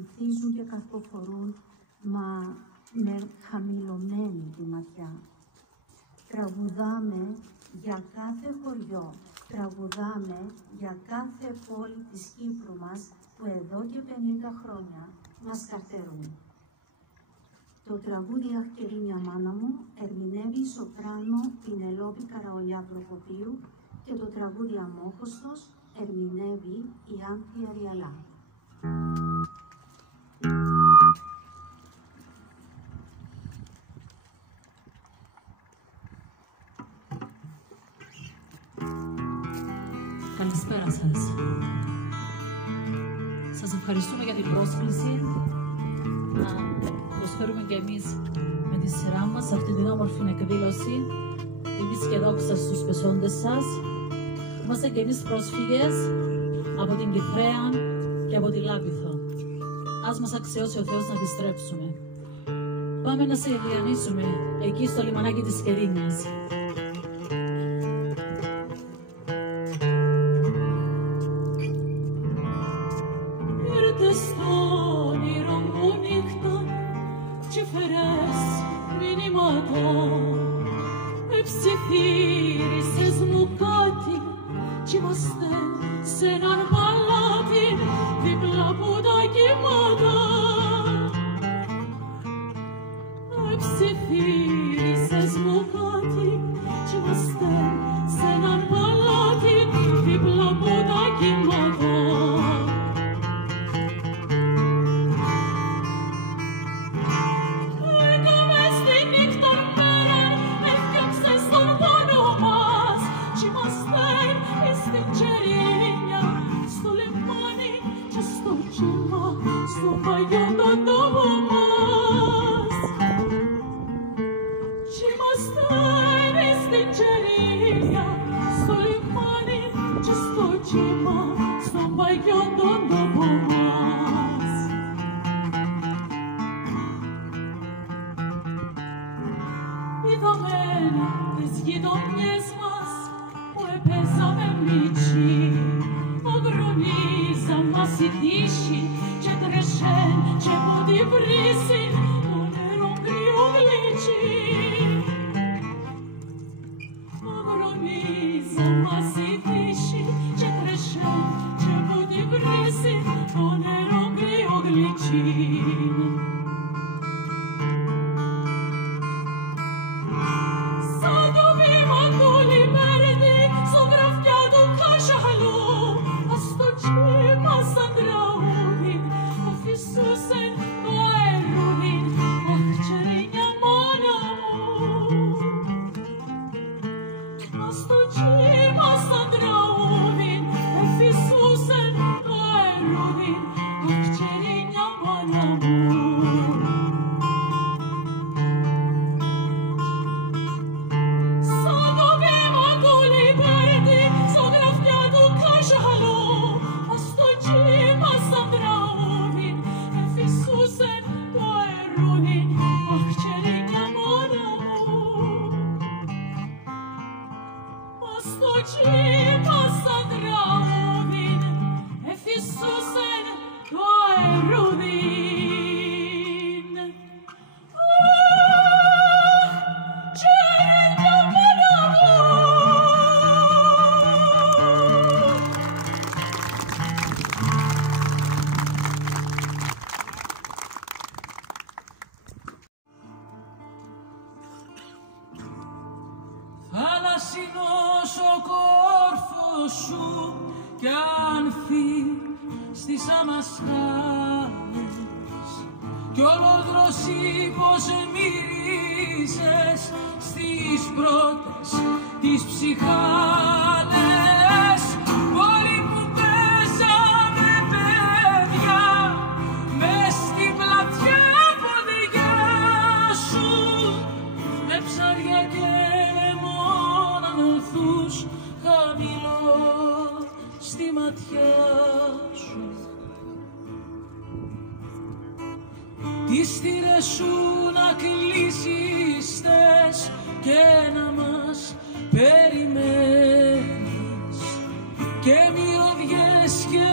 ανθίζουν και καρποφορούν, μα με χαμηλωμένη τη ματιά. Τραγουδάμε για κάθε χωριό, τραγουδάμε για κάθε πόλη της Κύπρου μας που εδώ και 50 χρόνια μας καρτερούν. Το τραγούδι «Αχ Κερίνια μάνα μου» ερμηνεύει η σοπράνο Πινελόπη Καραολιά Προκοπίου και το τραγούδι «Αμόχωστος» ερμηνεύει η Άνθη Αριαλά. Καλησπέρα σας. Σας ευχαριστούμε για την πρόσκληση να προσφέρουμε και εμείς με τη σειρά μας αυτή την όμορφη εκδήλωση τιμής και δόξα στους πεσόντες σας. Είμαστε και εμείς πρόσφυγες από την Κυπραία και από τη Λάπηθο. Ας μας αξιώσει ο Θεός να επιστρέψουμε. Πάμε να σε διανύσουμε εκεί στο λιμανάκι της Κερίνιας. Ψιθύρισες μου κάτι κι είμαστε σε έναν παλάτι δίπλα από τα κύματα. Ψιθύρισες μου κάτι κι είμαστε σε έναν παλάτι δίπλα από τα κύματα. Στο παλιό τον τόπο μας κι είμαστε εμείς στην Κερίνια, στο λιμάνι και στο κύμα, στον παλιό τον τόπο μας. Είδαμε τις γειτονιές μας που έπαιζαμε μίτσι, ογρονίζα μας η τύχη και τρεσέν και από τη βρύση το νερό κρύο γλυκί. Ογρονίζα μας η τύχη και τρεσέν και από τη βρύση το νερό κρύο γλυκί. Σαν το βήμα του Λιμπέρντι στο γραφιά του Καζαλού, ας το κύμα σαν τραγούδι εφησούσεν το αερούδιν. Αχ Κερίνια μάνα μου, ας το κύμα σαν τραγούδιν εφησούσεν το αερούδιν. Αχ Κερίνια μάνα μου. Θάλασσινός ο κόρφος σου κι άνθη στις αμασχάλες κι όλο πως μυρίζες στις πρώτες τις ψυχάλες. Πόλη που παίζαμε παιδιά μες στην πλατιά ποδιά σου με ψάρια και χαμηλό στη ματιά σου. Τις θύρες σου να κλείσεις θες και να μας περιμένεις και μυρωδιές και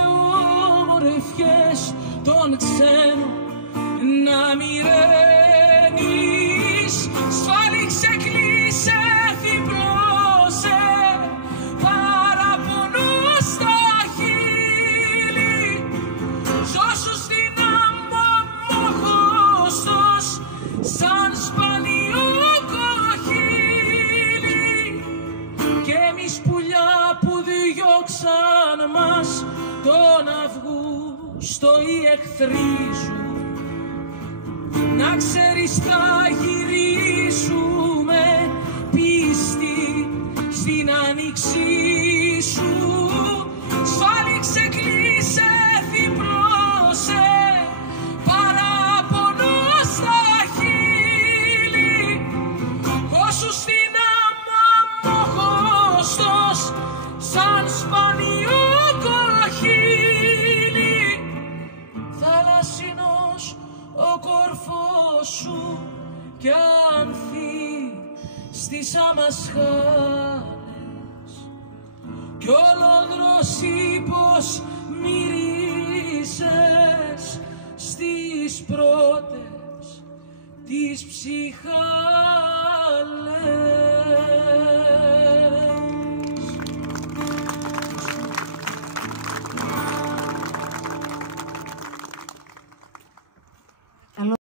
ομορφιές των ξένο να μοιραίνεις. Σφάλιξε, κλείσε, θυπλώσε, παραπονώ στα χείλη. Ζώσου στην αμμοχώστος σαν σπανιό κοχύλι. Κι εμείς πουλιά που διώξαν μας τον Αυγούστο οι εχθροί σου, να ξέρεις θα γυρίσουμε πίστη στην άνοιξή σου. Σφάλιξε, κλείσε, θυπλώσε, παραπονώ στα χείλη. Χώσου στην αμμοχώστος σαν σπανιό κοχύλι. Θαλασσινός ο κορφός σου κι άνθη στις αμασχάλες, κι όλοδρος ύπος μυρίζες στις πρώτες τις ψυχάλες.